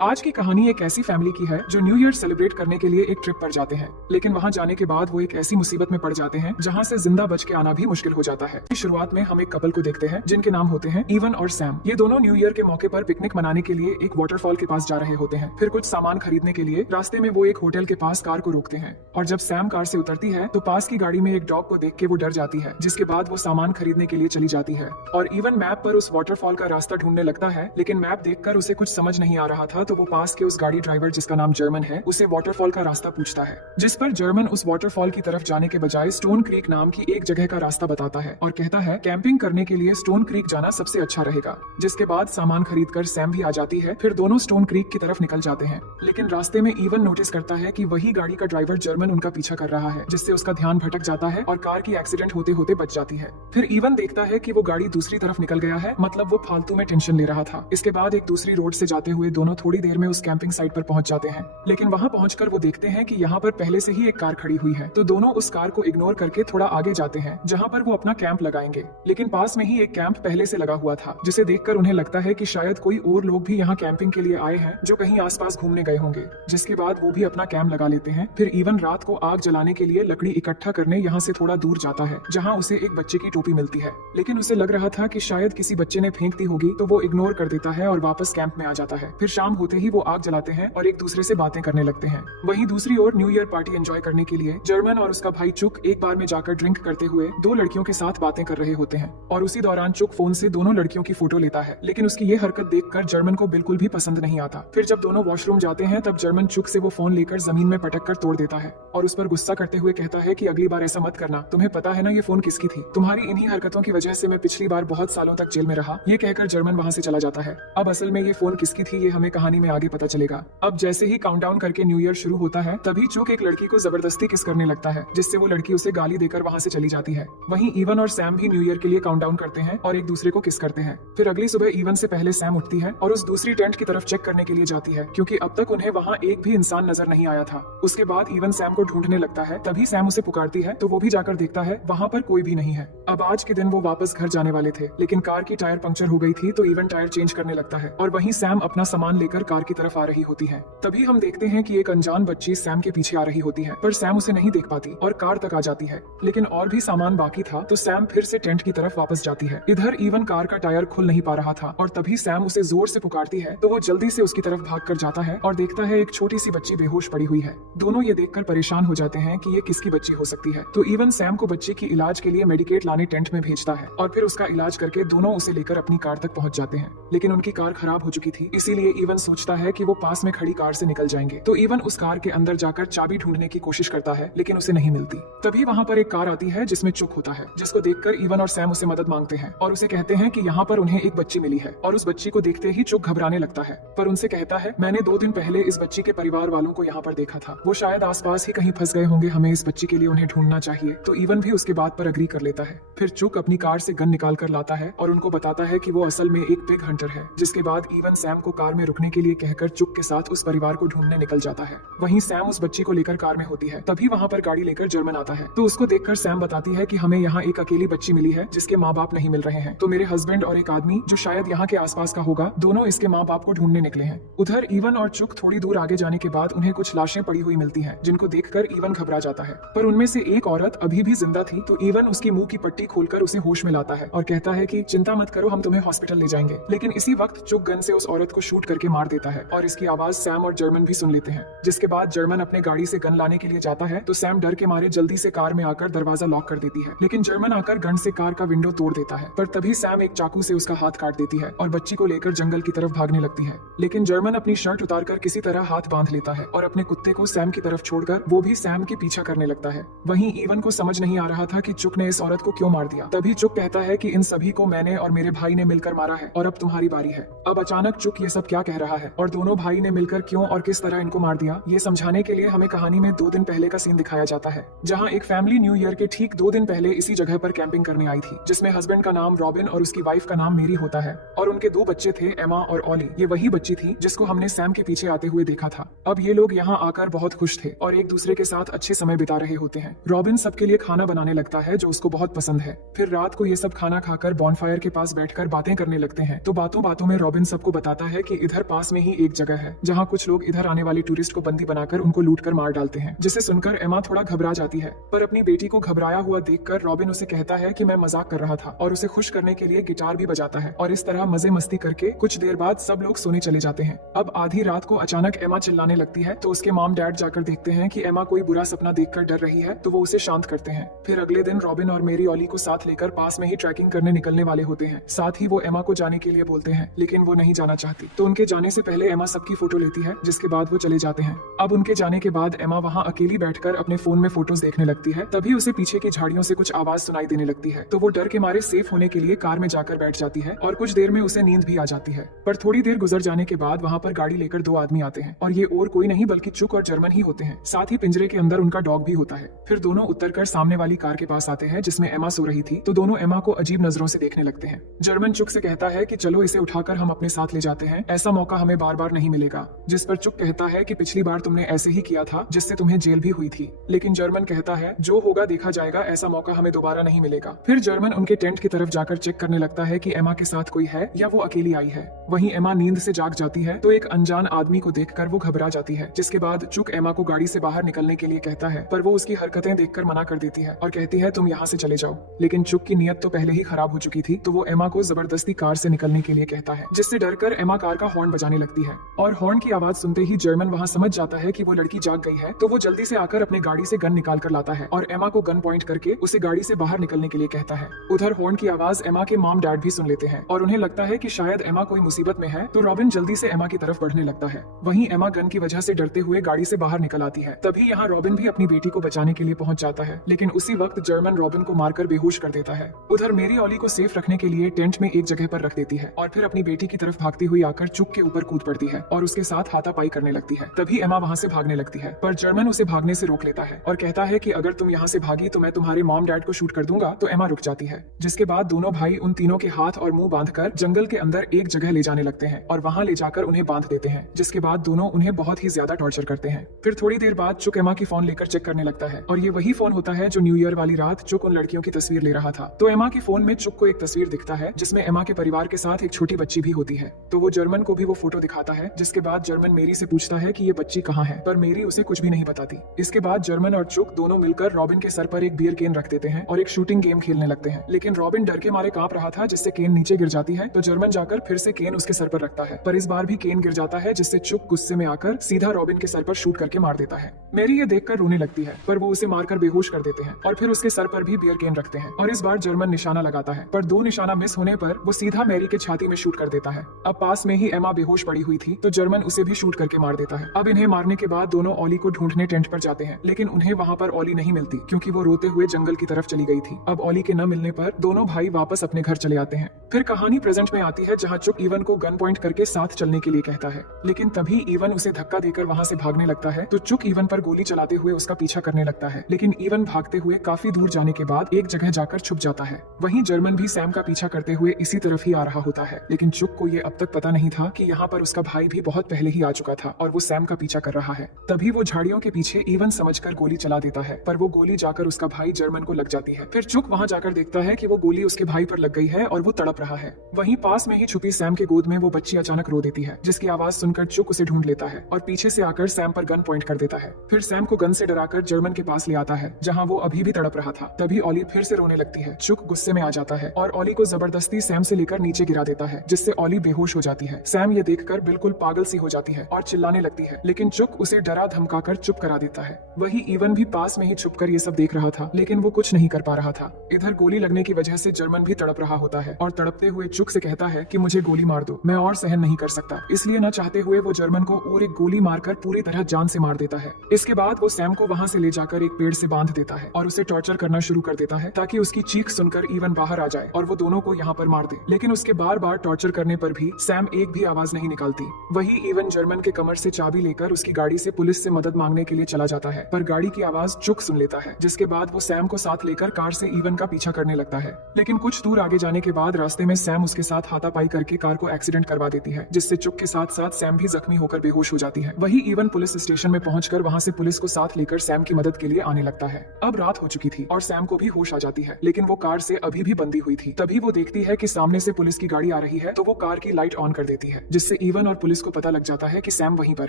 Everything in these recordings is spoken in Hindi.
आज की कहानी एक ऐसी फैमिली की है जो न्यू ईयर सेलिब्रेट करने के लिए एक ट्रिप पर जाते हैं, लेकिन वहां जाने के बाद वो एक ऐसी मुसीबत में पड़ जाते हैं जहां से जिंदा बच के आना भी मुश्किल हो जाता है। शुरुआत में हम एक कपल को देखते हैं जिनके नाम होते हैं इवन और सैम। ये दोनों न्यू ईयर के मौके पर पिकनिक मनाने के लिए एक वाटरफॉल के पास जा रहे होते हैं। फिर कुछ सामान खरीदने के लिए रास्ते में वो एक होटल के पास कार को रोकते हैं और जब सैम कार से उतरती है तो पास की गाड़ी में एक डॉग को देख के वो डर जाती है, जिसके बाद वो सामान खरीदने के लिए चली जाती है और इवन मैप पर उस वाटरफॉल का रास्ता ढूंढने लगता है, लेकिन मैप देखकर उसे कुछ समझ नहीं आ रहा था। तो वो पास के उस गाड़ी ड्राइवर जिसका नाम जर्मन है उसे वाटरफॉल का रास्ता पूछता है, जिस पर जर्मन उस वाटरफॉल की तरफ जाने के बजाय स्टोन क्रीक नाम की एक जगह का रास्ता बताता है और कहता है कैंपिंग करने के लिए स्टोन क्रीक जाना सबसे अच्छा रहेगा। जिसके बाद सामान खरीदकर सैम भी आ जाती है। फिर दोनों स्टोन क्रीक की तरफ निकल जाते हैं, लेकिन रास्ते में इवन नोटिस करता है कि वही गाड़ी का ड्राइवर जर्मन उनका पीछा कर रहा है, जिससे उसका ध्यान भटक जाता है और कार की एक्सीडेंट होते होते बच जाती है। फिर इवन देखता है कि वो गाड़ी दूसरी तरफ निकल गया है, मतलब वो फालतू में टेंशन ले रहा था। इसके बाद एक दूसरी रोड से जाते हुए दोनों थोड़ी देर में उस कैंपिंग साइट पर पहुंच जाते हैं, लेकिन वहां पहुंचकर वो देखते हैं कि यहाँ पर पहले से ही एक कार खड़ी हुई है। तो दोनों उस कार को इग्नोर करके थोड़ा आगे जाते हैं जहाँ पर वो अपना कैंप लगाएंगे, लेकिन पास में ही एक कैंप पहले से लगा हुआ था, जिसे देखकर उन्हें लगता है कि शायद कोई और लोग भी यहाँ कैंपिंग के लिए आए हैं जो कहीं आसपास घूमने गए होंगे। जिसके बाद वो भी अपना कैंप लगा लेते हैं। फिर इवन रात को आग जलाने के लिए लकड़ी इकट्ठा करने यहाँ से थोड़ा दूर जाता है, जहाँ उसे एक बच्चे की टोपी मिलती है, लेकिन उसे लग रहा था कि शायद किसी बच्चे ने फेंक दी होगी, तो वो इग्नोर कर देता है और वापस कैंप में आ जाता है। फिर शाम होते ही वो आग जलाते हैं और एक दूसरे से बातें करने लगते हैं। वहीं दूसरी ओर न्यू ईयर पार्टी एंजॉय करने के लिए जर्मन और उसका भाई चुक एक बार में जाकर ड्रिंक करते हुए दो लड़कियों के साथ बातें कर रहे होते हैं और उसी दौरान चुक फोन से दोनों लड़कियों की फोटो लेता है, लेकिन उसकी ये हरकत देखकर जर्मन को बिल्कुल भी पसंद नहीं आता। फिर जब दोनों वॉशरूम जाते हैं तब जर्मन चुक से वो फोन लेकर जमीन में पटक कर तोड़ देता है और उस पर गुस्सा करते हुए कहता है कि अगली बार ऐसा मत करना, तुम्हें पता है ना ये फोन किसकी थी, तुम्हारी इन्हीं हरकतों की वजह से मैं पिछली बार बहुत सालों तक जेल में रहा। ये कहकर जर्मन वहाँ से चला जाता है। अब असल में ये फोन किसकी थी ये हमें कहानी में आगे पता चलेगा। अब जैसे ही काउंटडाउन करके न्यू ईयर शुरू होता है तभी चुक एक लड़की को जबरदस्ती किस करने लगता है, जिससे वो लड़की उसे गाली देकर वहाँ से चली जाती है। वहीं इवन और सैम भी न्यू ईयर के लिए काउंटडाउन करते हैं और एक दूसरे को किस करते हैं। फिर अगली सुबह इवन से पहले सैम उठती है और उस दूसरी टेंट की तरफ चेक करने के लिए जाती है, क्योंकि अब तक उन्हें वहाँ एक भी इंसान नजर नहीं आया था। उसके बाद इवन सैम को ढूंढने लगता है, तभी सैम उसे पुकारती है तो वो भी जाकर देखता है वहाँ पर कोई भी नहीं है। अब आज के दिन वो वापस घर जाने वाले थे, लेकिन कार की टायर पंक्चर हो गई थी, तो इवन टायर चेंज करने लगता है और वहीं सैम अपना सामान लेकर कार की तरफ आ रही होती है। तभी हम देखते हैं कि एक अनजान बच्ची सैम के पीछे आ रही होती है, पर सैम उसे नहीं देख पाती और कार तक आ जाती है, लेकिन और भी सामान बाकी था, तो सैम फिर से टेंट की तरफ वापस जाती है। इधर इवन कार का टायर खुल नहीं पा रहा था और तभी सैम उसे जोर से पुकारती है, तो वो जल्दी से उसकी तरफ भाग कर जाता है और देखता है एक छोटी सी बच्ची बेहोश पड़ी हुई है। दोनों ये देखकर परेशान हो जाते हैं कि ये किसकी बच्ची हो सकती है। तो इवन सैम को बच्ची की इलाज के लिए मेडिकेट लाने टेंट में भेजता है और फिर उसका इलाज करके दोनों उसे लेकर अपनी कार तक पहुंच जाते हैं, लेकिन उनकी कार खराब हो चुकी थी, इसीलिए इवन सोचता है कि वो पास में खड़ी कार से निकल जाएंगे। तो इवन उस कार के अंदर जाकर चाबी ढूंढने की कोशिश करता है, लेकिन उसे नहीं मिलती। तभी वहाँ पर एक कार आती है जिसमें चुक होता है, जिसको देखकर इवन और सैम उसे मदद मांगते हैं और उसे कहते हैं कि यहाँ पर उन्हें एक बच्ची मिली है और उस बच्ची को देखते ही चुक घबराने लगता है, पर उनसे कहता है मैंने 2 दिन पहले इस बच्ची के परिवार वालों को यहाँ पर देखा था, वो शायद आसपास ही कहीं फंस गए होंगे, हमें इस बच्ची के लिए उन्हें ढूंढना चाहिए। तो इवन भी उसके बात पर अग्री कर लेता है। फिर चुक अपनी कार से गन निकाल कर लाता है और उनको बताता है कि वो असल में एक पिग हंटर है। जिसके बाद इवन सैम को कार में रुकने के लिए कहकर चुक के साथ उस परिवार को ढूंढने निकल जाता है। वहीं सैम उस बच्ची को लेकर कार में होती है, तभी वहाँ पर गाड़ी लेकर जर्मन आता है, तो उसको देखकर सैम बताती है कि हमें यहाँ एक अकेली बच्ची मिली है जिसके माँ बाप नहीं मिल रहे हैं, तो मेरे हस्बैंड और एक आदमी जो शायद यहाँ के आसपास का होगा, दोनों इसके माँ बाप को ढूंढने निकले हैं। उधर इवन और चुक थोड़ी दूर आगे जाने के बाद उन्हें कुछ लाशें पड़ी हुई मिलती हैं, जिनको देखकर इवन घबरा जाता है, पर उनमें से एक औरत अभी भी जिंदा थी। तो इवन उसकी मुंह की पट्टी खोलकर उसे होश में लाता है और कहता है कि चिंता मत करो, हम तुम्हें हॉस्पिटल ले जाएंगे। लेकिन इसी वक्त चुक गन से उस औरत को शूट करके मार देता है और इसकी आवाज सैम और जर्मन भी सुन लेते हैं। जिसके बाद जर्मन अपने गाड़ी से गन लाने के लिए जाता है, तो सैम डर के मारे जल्दी से कार में आकर दरवाजा लॉक कर देती है, लेकिन जर्मन आकर गन से कार का विंडो तोड़ देता है। पर तभी सैम एक चाकू से उसका हाथ काट देती है और बच्ची को लेकर जंगल की तरफ भागने लगती है, लेकिन जर्मन अपनी शर्ट उतारकर किसी तरह हाथ बांध लेता है और अपने कुत्ते को सैम की तरफ छोड़कर वो भी सैम के पीछा करने लगता है। वहीं इवन को समझ नहीं आ रहा था कि चुक ने इस औरत को क्यों मार दिया। तभी चुक कहता है कि इन सभी को मैंने और मेरे भाई ने मिलकर मारा है और अब तुम्हारी बारी है। अब अचानक चुक ये सब क्या कह रहा है और दोनों भाई ने मिलकर क्यों और किस तरह इनको मार दिया, ये समझाने के लिए हमें कहानी में 2 दिन पहले का सीन दिखाया जाता है, जहाँ एक फैमिली न्यू ईयर के ठीक 2 दिन पहले इसी जगह पर कैंपिंग करने आई थी, जिसमें हस्बैंड का नाम रॉबिन और उसकी वाइफ का नाम मेरी होता है और उनके 2 बच्चे थे, एमा और ऑली। ये वही बच्ची थी जिसको हमने सैम के पीछे आते हुए देखा था। अब ये लोग यहाँ आकर बहुत खुश थे और एक दूसरे के साथ अच्छे समय बिता रहे होते हैं। रॉबिन सबके लिए खाना बनाने लगता है जो उसको बहुत पसंद है। फिर रात को ये सब खाना खाकर बॉनफायर के पास बैठकर बातें करने लगते हैं। तो बातों बातों में रॉबिन सबको बताता है कि इधर पास पास में ही एक जगह है जहाँ कुछ लोग इधर आने वाले टूरिस्ट को बंदी बनाकर उनको लूटकर मार डालते हैं, जिसे सुनकर एमा थोड़ा घबरा जाती है। पर अपनी बेटी को घबराया हुआ देखकर रॉबिन उसे कहता है कि मैं मजाक कर रहा था, और उसे खुश करने के लिए गिटार भी बजाता है। और इस तरह मजे मस्ती करके कुछ देर बाद सब लोग सोने चले जाते हैं। अब आधी रात को अचानक एमा चिल्लाने लगती है, तो उसके मॉम डैड जाकर देखते हैं कि एमा कोई बुरा सपना देखकर डर रही है, तो वो उसे शांत करते हैं। फिर अगले दिन रॉबिन और मेरी ऑली को साथ लेकर पास में ही ट्रैकिंग करने निकलने वाले होते हैं। साथ ही वो एमा को जाने के लिए बोलते हैं, लेकिन वो नहीं जाना चाहती। तो उनके जाने से पहले एमा सबकी फोटो लेती है, जिसके बाद वो चले जाते हैं। अब उनके जाने के बाद एमा वहाँ अकेली बैठकर अपने फोन में फोटोज देखने लगती है। तभी उसे पीछे की झाड़ियों से कुछ आवाज सुनाई देने लगती है, तो वो डर के मारे सेफ होने के लिए कार में जाकर बैठ जाती है और कुछ देर में उसे नींद भी आ जाती है। पर थोड़ी देर गुजर जाने के बाद वहाँ पर गाड़ी लेकर दो आदमी आते हैं, और ये और कोई नहीं बल्कि चुक और जर्मन ही होते हैं। साथ ही पिंजरे के अंदर उनका डॉग भी होता है। फिर दोनों उतरकर सामने वाली कार के पास आते हैं जिसमें एमा सो रही थी, तो दोनों एमा को अजीब नजरों से देखने लगते हैं। जर्मन चुक से कहता है कि चलो इसे उठाकर हम अपने साथ ले जाते हैं, ऐसा मौका हमें बार बार नहीं मिलेगा। जिस पर चुक कहता है कि पिछली बार तुमने ऐसे ही किया था, जिससे तुम्हें जेल भी हुई थी। लेकिन जर्मन कहता है जो होगा देखा जाएगा, ऐसा मौका हमें दोबारा नहीं मिलेगा। फिर जर्मन उनके टेंट की तरफ जाकर चेक करने लगता है कि एमा के साथ कोई है या वो अकेली आई है। वहीं एमा नींद से जाग जाती है, तो एक अनजान आदमी को देखकर वो घबरा जाती है। जिसके बाद चुक एमा को गाड़ी से बाहर निकलने के लिए कहता है, पर वो उसकी हरकतें देखकर मना कर देती है और कहती है तुम यहाँ से चले जाओ। लेकिन चुक की नीयत तो पहले ही खराब हो चुकी थी, तो वो एमा को जबरदस्ती कार से निकलने के लिए कहता है, जिससे डरकर एमा कार का हॉर्न बजाने लगती है। और हॉर्न की आवाज सुनते ही जर्मन वहाँ समझ जाता है कि वो लड़की जाग गई है, तो वो जल्दी से आकर अपने गाड़ी से गन निकाल कर लाता है और एमा को गन पॉइंट करके उसे गाड़ी से बाहर निकलने के लिए कहता है। उधर हॉर्न की आवाज एमा के मॉम डैड भी सुन लेते हैं और उन्हें लगता है कि शायद एमा कोई मुसीबत में है, तो रॉबिन जल्दी से एमा की तरफ बढ़ने लगता है। वहीं एमा गन की वजह से डरते हुए गाड़ी से बाहर निकल आती है। तभी यहाँ रॉबिन भी अपनी बेटी को बचाने के लिए पहुंच जाता है, लेकिन उसी वक्त जर्मन रॉबिन को मारकर बेहोश कर देता है। उधर मेरी ऑली को सेफ रखने के लिए टेंट में एक जगह पर रख देती है और फिर अपनी बेटी की तरफ भागती हुई आकर चुक के ऊपर कूद पड़ती है और उसके साथ हाथापाई करने लगती है। तभी एमा वहाँ से भागने लगती है, पर जर्मन उसे भागने से रोक लेता है और कहता है कि अगर तुम यहाँ से भागी तो मैं तुम्हारे मॉम डैड को शूट कर दूंगा। तो एमा रुक जाती है, जिसके बाद दोनों भाई उन तीनों के हाथ और मुंह बांधकर जंगल के अंदर एक जगह ले जाने लगते हैं और वहाँ ले जाकर उन्हें बांध देते हैं। जिसके बाद दोनों उन्हें बहुत ही ज्यादा टॉर्चर करते हैं। फिर थोड़ी देर बाद चुक एमा की फोन लेकर चेक करने लगता है और ये वही फोन होता है जो न्यू ईयर वाली रात चुक उन लड़कियों की तस्वीर ले रहा था। तो एमा के फोन में चुक को एक तस्वीर दिखता है जिसमें एमा के परिवार के साथ एक छोटी बच्ची भी होती है। तो वो जर्मन को भी वो फोटो दिखाता है, जिसके बाद जर्मन मेरी से पूछता है कि ये बच्ची कहाँ है, पर मेरी उसे कुछ भी नहीं बताती। इसके बाद जर्मन और चुक दोनों मिलकर रॉबिन के सर पर एक बियर केन रख देते हैं और एक शूटिंग गेम खेलने लगते हैं। लेकिन रॉबिन डर के मारे कांप रहा था, जिससे केन नीचे गिर जाती है। तो जर्मन जाकर फिर से केन उसके सर पर रखता है, पर इस बार भी केन गिर जाता है, जिससे चुक गुस्से में आकर सीधा रॉबिन के सर पर शूट करके मार देता है। मेरी ये देखकर रोने लगती है, पर वो उसे मारकर बेहोश कर देते हैं और फिर उसके सर पर भी बियर केन रखते हैं और इस बार जर्मन निशाना लगाता है, पर 2 निशाना मिस होने पर वो सीधा मैरी के छाती में शूट कर देता है। अब पास में ही एमा बेहोश पड़ी हुई थी, तो जर्मन उसे भी शूट करके मार देता है। अब इन्हें मारने के बाद दोनों ऑली को ढूंढने टेंट पर जाते हैं, लेकिन उन्हें वहाँ पर ऑली नहीं मिलती, क्योंकि वो रोते हुए जंगल की तरफ चली गई थी। अब ऑली के न मिलने पर दोनों भाई वापस अपने घर चले आते हैं। फिर कहानी प्रेजेंट में आती है, जहाँ चुक इवन को गन पॉइंट करके साथ चलने के लिए कहता है, लेकिन तभी इवन उसे धक्का देकर वहाँ से भागने लगता है। तो चुक इवन पर गोली चलाते हुए उसका पीछा करने लगता है, लेकिन इवन भागते हुए काफी दूर जाने के बाद एक जगह जाकर छुप जाता है। वहीं जर्मन भी सैम का पीछा करते हुए इसी तरफ ही आ रहा होता है, लेकिन चुक को ये अब तक पता नहीं था कि यहाँ पर उसका भाई भी बहुत पहले ही आ चुका था और वो सैम का पीछा कर रहा है। तभी वो झाड़ियों के पीछे इवन समझकर गोली चला देता है, पर वो गोली जाकर उसका भाई जर्मन को लग जाती है। फिर चुक वहाँ जाकर देखता है कि वो गोली उसके भाई पर लग गई है और वो तड़प रहा है। वहीं पास में ही छुपी सैम के गोद में वो बच्ची अचानक रो देती है, जिसकी आवाज सुनकर चुक उसे ढूंढ लेता है और पीछे से आकर सैम पर गन पॉइंट कर देता है। फिर सैम को गन से डराकर जर्मन के पास ले आता है, जहाँ वो अभी भी तड़प रहा था। तभी ऑली फिर से रोने लगती है। चुक गुस्से में आ जाता है और ऑली को जबरदस्ती सैम से लेकर नीचे गिरा देता है, जिससे ऑली बेहोश हो जाती है। सैम ये देखकर बिल्कुल पागल सी हो जाती है और चिल्लाने लगती है, लेकिन चुक उसे डरा धमकाकर चुप करा देता है। वही इवन भी पास में ही छुपकर ये सब देख रहा था, लेकिन वो कुछ नहीं कर पा रहा था। इधर गोली लगने की वजह से जर्मन भी तड़प रहा होता है और तड़पते हुए चुक से कहता है कि मुझे गोली मार दो, मैं और सहन नहीं कर सकता। इसलिए न चाहते हुए वो जर्मन को और एक गोली मारकर पूरी तरह जान से मार देता है। इसके बाद वो सैम को वहाँ से ले जाकर एक पेड़ से बांध देता है और उसे टॉर्चर करना शुरू कर देता है, ताकि उसकी चीख सुनकर इवन बाहर आ जाए और वो दोनों को यहाँ पर मार दे। लेकिन उसके बार बार टॉर्चर करने पर भी सैम एक भी आवाज नहीं निकालती। वही इवन जर्मन के कमर से चाबी लेकर उसकी गाड़ी से पुलिस से मदद मांगने के लिए चला जाता है, पर गाड़ी की आवाज चुक सुन लेता है, जिसके बाद वो सैम को साथ लेकर कार से इवन का पीछा करने लगता है। लेकिन कुछ दूर आगे जाने के बाद रास्ते में सैम उसके साथ हाथापाई करके कार को एक्सीडेंट करवा देती है, जिससे चुक के साथ साथ सैम भी जख्मी होकर बेहोश हो जाती है। वही इवन पुलिस स्टेशन में पहुंचकर वहां से पुलिस को साथ लेकर सैम की मदद के लिए आने लगता है। अब रात हो चुकी थी और सैम को भी होश आ जाती है, लेकिन वो कार से अभी भी बंधी हुई थी। तभी वो देखती है कि सामने से पुलिस की गाड़ी आ रही है, तो वो कार की लाइट ऑन कर देती है, जिससे ईवन और पुलिस को पता लग जाता है कि सैम वहीं पर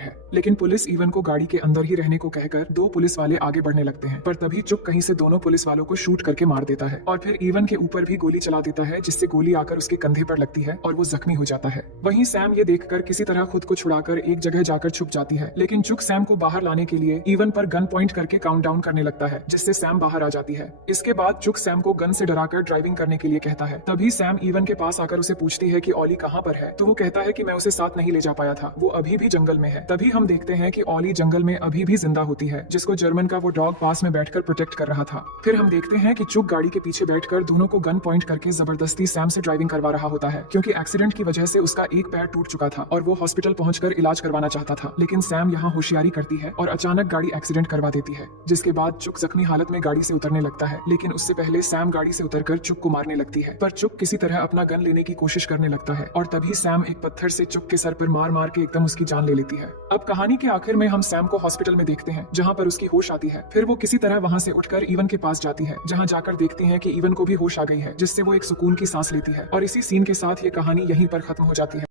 है, लेकिन पुलिस ईवन को गाड़ी के अंदर ही रहने को कहकर दो पुलिस वाले आगे बढ़ने लगते हैं। पर तभी चुक कहीं से दोनों पुलिस वालों को शूट करके मार देता है और फिर ईवन के ऊपर भी गोली चला देता है, जिससे गोली आकर उसके कंधे पर लगती है और वो जख्मी हो जाता है। वहीं सैम ये देखकर किसी तरह खुद को छुड़ाकर एक जगह जाकर छुप जाती है, लेकिन चुक सैम को बाहर लाने के लिए ईवन पर गन पॉइंट करके काउंटडाउन करने लगता है, जिससे सैम बाहर आ जाती है। इसके बाद चुक सैम को गन से डराकर ड्राइविंग करने के लिए कहता है। तभी सैम ईवन के पास आकर उसे पूछती है कि ऑली कहाँ पर है, तो वो कहता है कि मैं उसे साथ नहीं ले जा पाया था, वो अभी भी जंगल में है। तभी हम देखते हैं कि ऑली जंगल में अभी भी जिंदा होती है, जिसको जर्मन का वो डॉग पास में बैठकर प्रोटेक्ट कर रहा था। फिर हम देखते हैं कि चुक गाड़ी के पीछे बैठकर दोनों को गन पॉइंट करके जबरदस्ती सैम से ड्राइविंग करवा रहा होता है, क्योंकि एक्सीडेंट की वजह से उसका एक पैर टूट चुका था और वो हॉस्पिटल पहुंचकर इलाज करवाना चाहता था। लेकिन सैम यहाँ होशियारी करती है और अचानक गाड़ी एक्सीडेंट करवा देती है, जिसके बाद चुक जख्मी हालत में गाड़ी से उतरने लगता है। लेकिन उससे पहले सैम गाड़ी से उतरकर चुक को मारने लगती है, पर चुक किसी तरह अपना गन लेने की कोशिश करने लगता है और तभी सैम एक पत्थर से चुक के सर पर मार मार के एकदम उसकी जान ले लेती है। अब कहानी के आखिर में हम सैम को हॉस्पिटल में देखते हैं, जहाँ पर उसकी होश आती है। फिर वो किसी तरह वहाँ से उठकर ईवन के पास जाती है, जहाँ जाकर देखती है कि ईवन को भी होश आ गई है, जिससे वो एक सुकून की सांस लेती है। और इसी सीन के साथ ये कहानी यहीं पर खत्म हो जाती है।